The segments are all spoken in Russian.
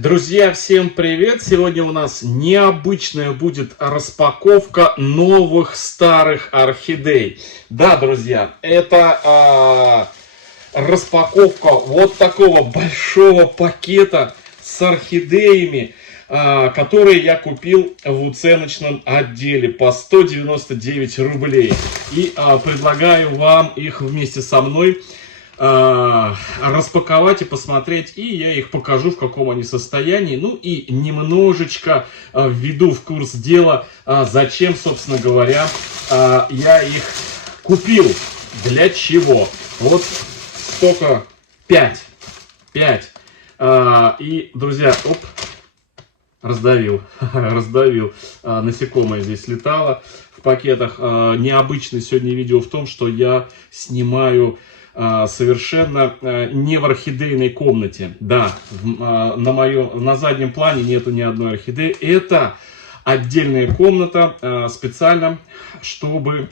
Друзья, всем привет! Сегодня у нас необычная будет распаковка новых старых орхидей. Да, друзья, это распаковка вот такого большого пакета с орхидеями, которые я купил в уценочном отделе по 199 рублей. И предлагаю вам их вместе со мной распаковать и посмотреть, и я их покажу, в каком они состоянии, ну и немножечко введу в курс дела, зачем, собственно говоря, я их купил, для чего. Вот столько, 5. И, друзья, раздавил, насекомое здесь летало в пакетах. Необычное сегодня видео в том, что я снимаю не в орхидейной комнате. Да, на заднем плане нету ни одной орхидеи. Это отдельная комната, специально, чтобы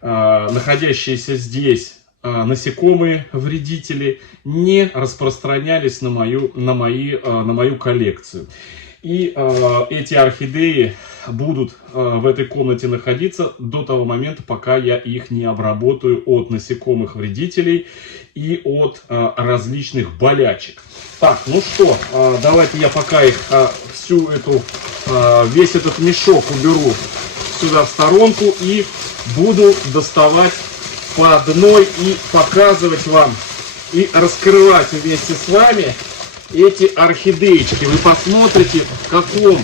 находящиеся здесь насекомые, вредители, не распространялись на мою коллекцию. И эти орхидеи будут в этой комнате находиться до того момента, пока я их не обработаю от насекомых вредителей и от различных болячек. Так, ну что, давайте я пока их весь этот мешок уберу сюда в сторонку и буду доставать по одной и показывать вам и раскрывать вместе с вами эти орхидеечки. Вы посмотрите, в каком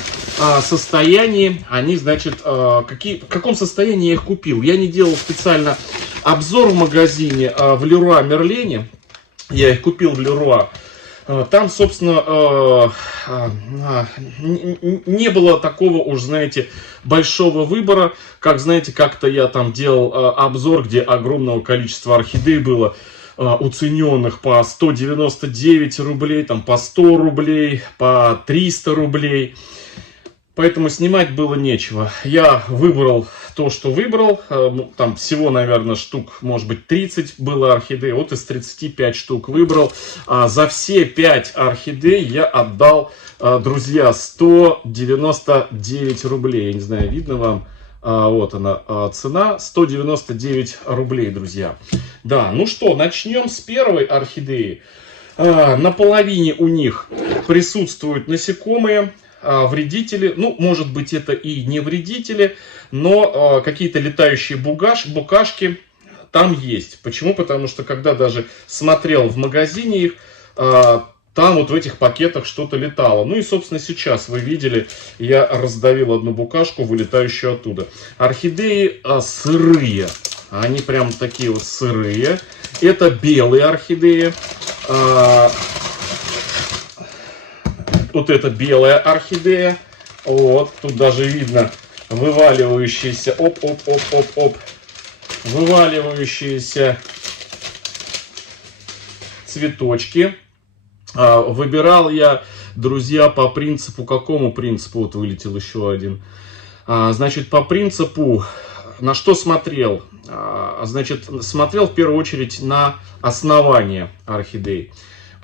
состоянии они, значит, в каком состоянии я их купил. Я не делал специально обзор в магазине в Леруа Мерлене. Я их купил в Леруа. Там, собственно, не было такого уж, знаете, большого выбора. Как, знаете, как-то я там делал обзор, где огромного количества орхидей было, уцененных по 199 рублей, там по 100 рублей, по 300 рублей. Поэтому снимать было нечего. Я выбрал то, что выбрал. Там всего, наверное, штук, может быть, 30 было орхидей. Вот из 35 штук выбрал. За все 5 орхидей я отдал, друзья, 199 рублей. Я не знаю, видно вам? Вот она, цена 199 рублей, друзья. Да, ну что, начнем с первой орхидеи. На половине у них присутствуют насекомые, вредители. Ну, может быть, это и не вредители, но какие-то летающие букашки там есть. Почему? Потому что, когда даже смотрел в магазине их, там вот в этих пакетах что-то летало. Ну и, собственно, сейчас вы видели, я раздавил одну букашку, вылетающую оттуда. Орхидеи сырые. Они прям такие вот сырые. Это белые орхидеи. Вот это белая орхидея. Вот, тут даже видно вываливающиеся, вываливающиеся цветочки. Выбирал я, друзья, по принципу, какому принципу? Вот вылетел еще один. Значит, по принципу, на что смотрел? Значит, смотрел в первую очередь на основание орхидей.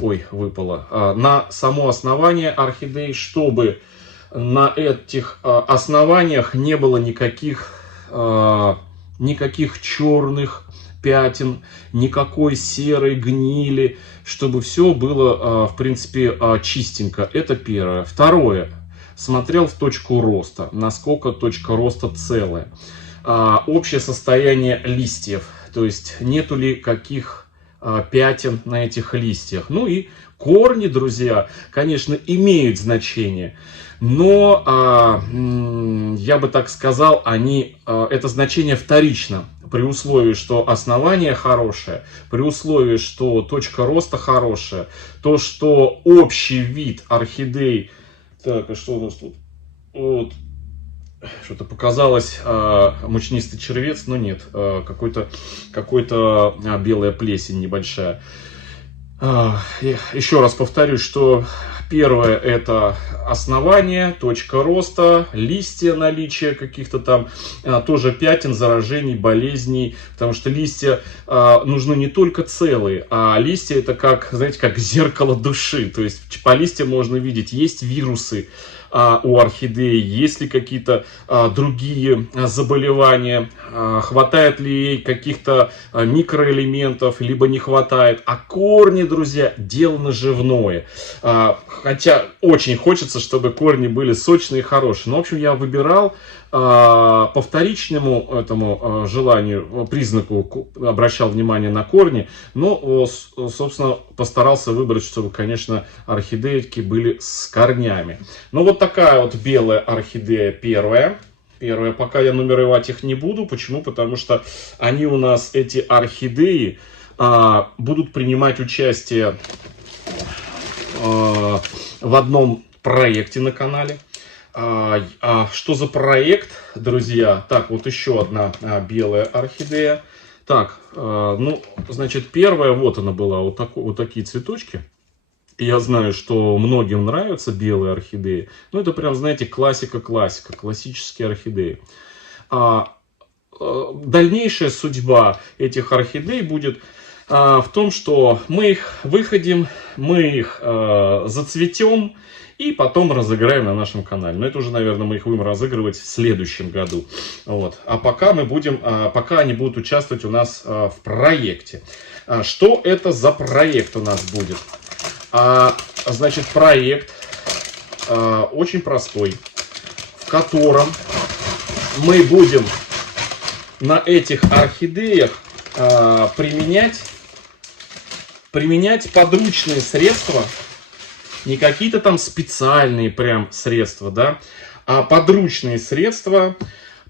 Ой, выпало. На само основание орхидей, чтобы на этих основаниях не было никаких черных пятен, никакой серой гнили, чтобы все было, в принципе, чистенько. Это первое. Второе. Смотрел в точку роста, насколько точка роста целая. Общее состояние листьев, то есть нету ли каких пятен на этих листьях. Ну и корни, друзья, конечно, имеют значение, но я бы так сказал, это значение вторично, при условии, что основание хорошее, при условии, что точка роста хорошая, то, что общий вид орхидей. Так, а что у нас тут? Вот. Что-то показалось, мучнистый червец, но нет, какой-то белая плесень небольшая. Еще раз повторюсь, что Первое — это основание, точка роста, листья, наличие каких-то там тоже пятен, заражений, болезней. Потому что листья нужны не только целые, а листья — это как, знаете, как зеркало души. То есть по листьям можно видеть, есть вирусы у орхидеи, есть ли какие-то другие заболевания, хватает ли ей каких-то микроэлементов, либо не хватает. А корни, друзья, дело наживное. Хотя очень хочется, чтобы корни были сочные и хорошие. Но, в общем, я выбирал по вторичному этому желанию, признаку, обращал внимание на корни. Но, собственно, постарался выбрать, чтобы, конечно, орхидейки были с корнями. Ну, вот такая вот белая орхидея первая. Пока я нумеровать их не буду. Почему? Потому что они у нас, эти орхидеи, будут принимать участие в одном проекте на канале. Что за проект, друзья? Так, вот еще одна белая орхидея. Так, ну, значит, первая, вот она была, вот такие цветочки. Я знаю, что многим нравятся белые орхидеи. Ну, это прям, знаете, классические орхидеи. Дальнейшая судьба этих орхидей будет в том, что мы их выходим, мы их зацветем и потом разыграем на нашем канале. Но это уже, наверное, мы их будем разыгрывать в следующем году. Вот. А пока пока они будут участвовать у нас в проекте. Что это за проект у нас будет? Значит, проект очень простой, в котором мы будем на этих орхидеях применять подручные средства, не какие-то там специальные прям средства, да, а подручные средства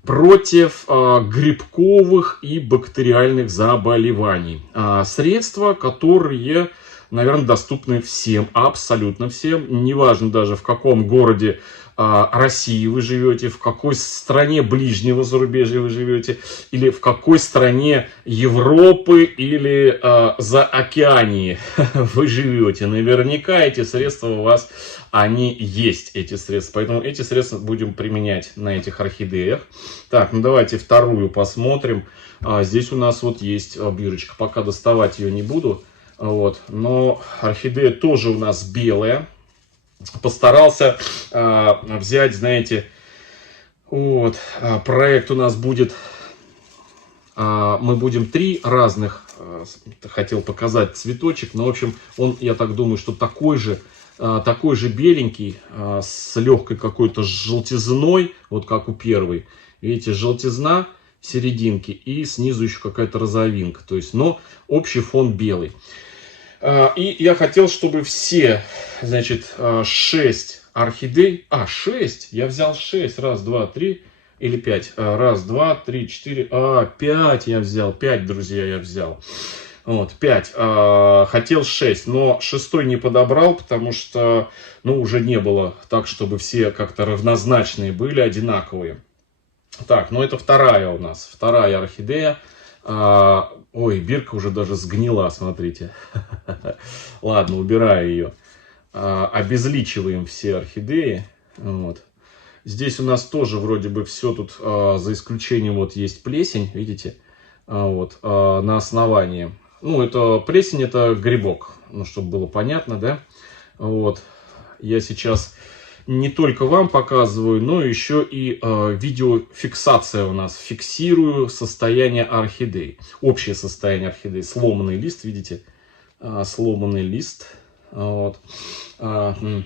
против грибковых и бактериальных заболеваний. Средства, которые, наверное, доступны всем, абсолютно всем. Неважно даже, в каком городе России вы живете, в какой стране ближнего зарубежья вы живете, или в какой стране Европы или Заокеании вы живете. Наверняка эти средства у вас, они есть, эти средства. Поэтому эти средства будем применять на этих орхидеях. Так, ну давайте вторую посмотрим. Здесь у нас вот есть бирочка. Пока доставать ее не буду. Вот. Но орхидея тоже у нас белая. Постарался взять, знаете, вот, проект у нас будет, мы будем 3 разных, хотел показать цветочек, но, в общем, он, я так думаю, что такой же беленький, с легкой какой-то желтизной, вот как у первой. Видите, желтизна в серединке и снизу еще какая-то розовинка, то есть, но общий фон белый. И я хотел, чтобы все, значит, 6 орхидей, 6, я взял 6, раз, два, 3, или 5, раз, два, 3, 4, 5 я взял, 5, друзья, я взял, вот, 5, хотел 6, но 6-й не подобрал, потому что, ну, уже не было так, чтобы все как-то равнозначные были, одинаковые. Так, ну, это вторая у нас, вторая орхидея. Ой, бирка уже даже сгнила, смотрите. Ладно, убираю ее. Обезличиваем все орхидеи. Вот. Здесь у нас тоже вроде бы все тут, за исключением вот есть плесень, видите, вот, на основании. Ну, это плесень, это грибок, ну, чтобы было понятно, да. Вот, я сейчас не только вам показываю, но еще и видеофиксация у нас. Фиксирую состояние орхидей. Общее состояние орхидей. Сломанный лист, видите? Сломанный лист. Вот. Так,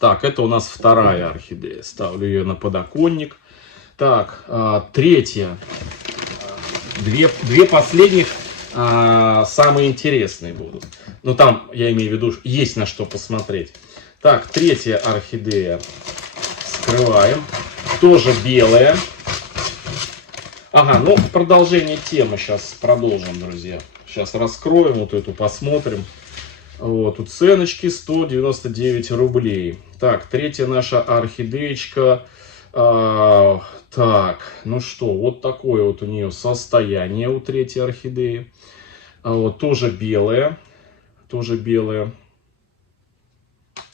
это у нас вторая орхидея. Ставлю ее на подоконник. Так, третья. Две последних самые интересные будут. Ну, там, я имею в виду, есть на что посмотреть. Так, третья орхидея. Скрываем. Тоже белая. Ага, ну, продолжение темы сейчас продолжим, друзья. Сейчас раскроем вот эту, посмотрим. Вот, уценочки 199 рублей. Так, третья наша орхидеечка. Так, ну что, вот такое вот у нее состояние у третьей орхидеи. Вот, тоже белая. Тоже белая.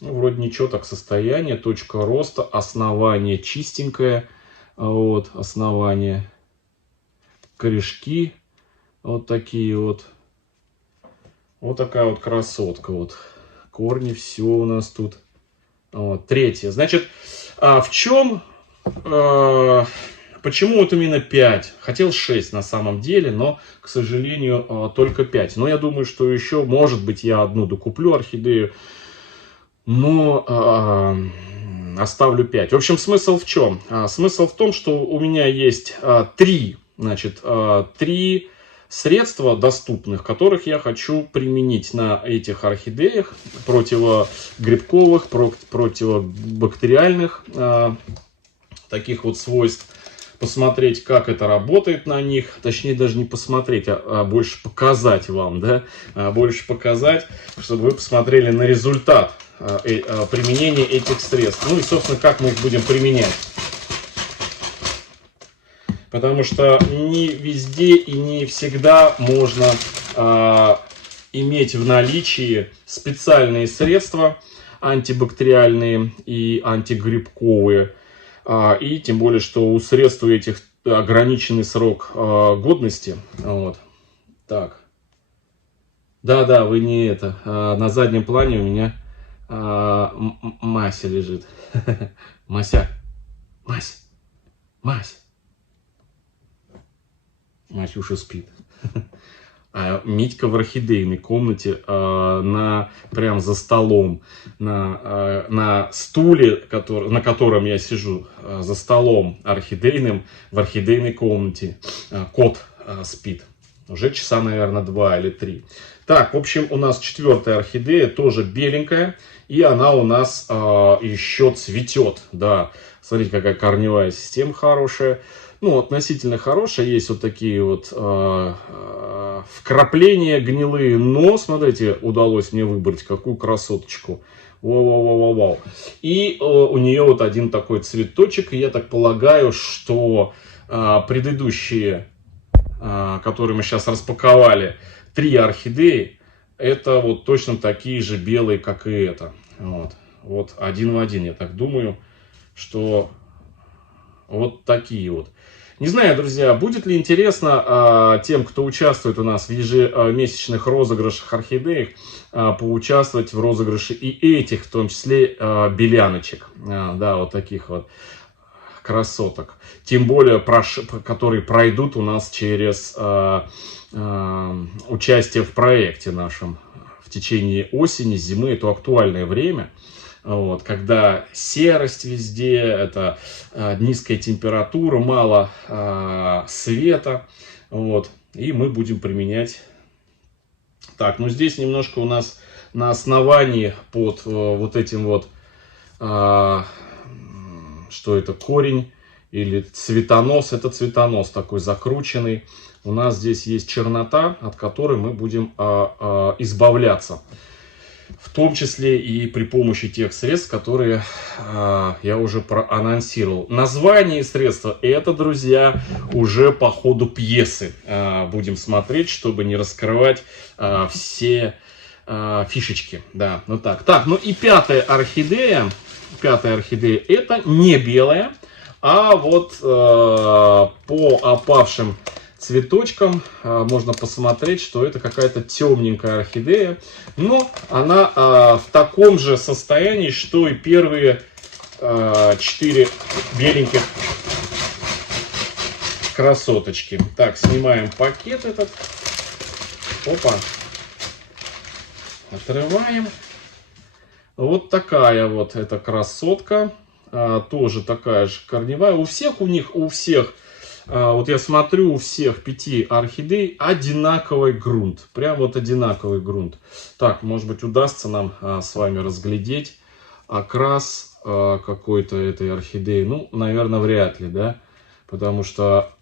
Ну, вроде ничего, так состояние, точка роста, основание чистенькое, вот, основание, корешки вот такие вот. Вот такая вот красотка, вот, корни, все у нас тут. Вот, третье, значит, в чем, почему вот именно 5? Хотел 6 на самом деле, но, к сожалению, только 5. Но я думаю, что еще, может быть, я одну докуплю орхидею, но оставлю 5. В общем, смысл в чем? Смысл в том, что у меня есть 3, значит, 3 средства доступных, которых я хочу применить на этих орхидеях, противогрибковых, противобактериальных таких вот свойств. Посмотреть, как это работает на них, точнее даже не посмотреть, а больше показать вам, да, больше показать, чтобы вы посмотрели на результат применения этих средств. Ну и, собственно, как мы их будем применять. Потому что не везде и не всегда можно иметь в наличии специальные средства антибактериальные и антигрибковые. И тем более, что у средств этих ограниченный срок годности. Вот. Так. Да, вы не это. На заднем плане у меня Мася лежит. Мася. Мась. Масюша спит. А Митька в орхидейной комнате, прям за столом, на стуле, на котором я сижу, за столом орхидейным, в орхидейной комнате. Кот спит. Уже часа, наверное, 2 или 3. Так, в общем, у нас 4-я орхидея, тоже беленькая. И она у нас еще цветет. Да, смотрите, какая корневая система хорошая. Ну, относительно хорошая. Есть вот такие вот вкрапления гнилые. Но, смотрите, удалось мне выбрать какую красоточку. Вау. И у нее вот один такой цветочек. И я так полагаю, что предыдущие, которые мы сейчас распаковали, 3 орхидеи, это вот точно такие же белые, как и это. Вот один в один, я так думаю, что вот такие вот. Не знаю, друзья, будет ли интересно тем, кто участвует у нас в ежемесячных розыгрышах орхидеек, поучаствовать в розыгрыше и этих, в том числе беляночек. Да, вот таких вот красоток. Тем более, которые пройдут у нас через участие в проекте нашем в течение осени, зимы. Это актуальное время. Вот, когда серость везде, это низкая температура, мало света. Вот, и мы будем применять. Так, ну здесь немножко у нас на основании под вот этим вот, что это, корень или цветонос. Это цветонос такой закрученный. У нас здесь есть чернота, от которой мы будем избавляться. В том числе и при помощи тех средств, которые я уже проанонсировал. Название средства — это, друзья, уже по ходу пьесы будем смотреть, чтобы не раскрывать все фишечки. Да, ну так. Так, ну и 5-я орхидея. 5-я орхидея — это не белая, а вот по опавшим цветочкам можно посмотреть, что это какая-то темненькая орхидея. Но она в таком же состоянии, что и первые 4 беленьких красоточки. Так, снимаем пакет этот. Опа. Отрываем. Вот такая вот эта красотка. Тоже такая же корневая. У всех, вот я смотрю, у всех 5 орхидей одинаковый грунт. Прям вот одинаковый грунт. Так, может быть, удастся нам с вами разглядеть окрас какой-то этой орхидеи. Ну, наверное, вряд ли, да? Потому что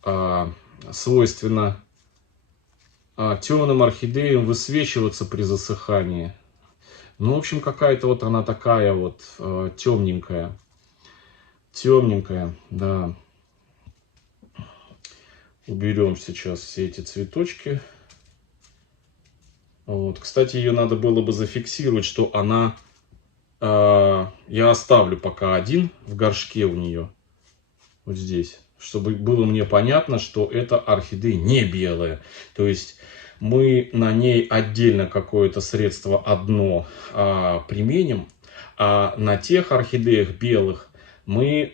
свойственно темным орхидеям высвечиваться при засыхании. Ну, в общем, какая-то вот она такая вот темненькая. Темненькая, да. Уберем сейчас все эти цветочки. Вот. Кстати, ее надо было бы зафиксировать, что она я оставлю пока один в горшке у нее. Вот здесь. Чтобы было мне понятно, что это орхидея не белая. То есть мы на ней отдельно какое-то средство одно применим. А на тех орхидеях белых мы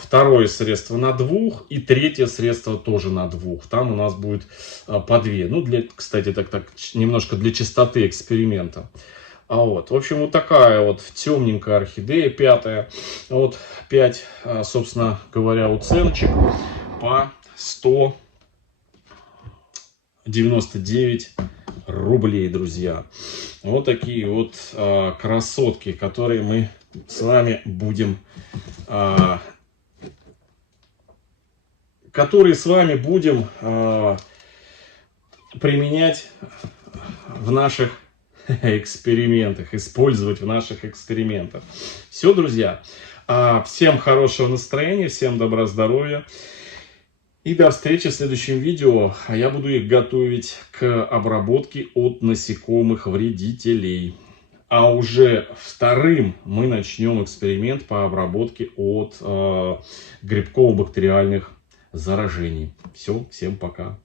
второе средство на двух и третье средство тоже на двух. Там у нас будет по две. Ну, кстати, так немножко для чистоты эксперимента. В общем, вот такая вот темненькая орхидея, пятая. Вот 5, собственно говоря, уценочек по 199 рублей, друзья. Вот такие вот красотки, которые мы с вами будем применять в наших экспериментах, использовать в наших экспериментах. Все, друзья. Всем хорошего настроения, всем добра, здоровья. И до встречи в следующем видео. А я буду их готовить к обработке от насекомых вредителей. А уже вторым мы начнем эксперимент по обработке от грибково-бактериальных заражений. Все, всем пока.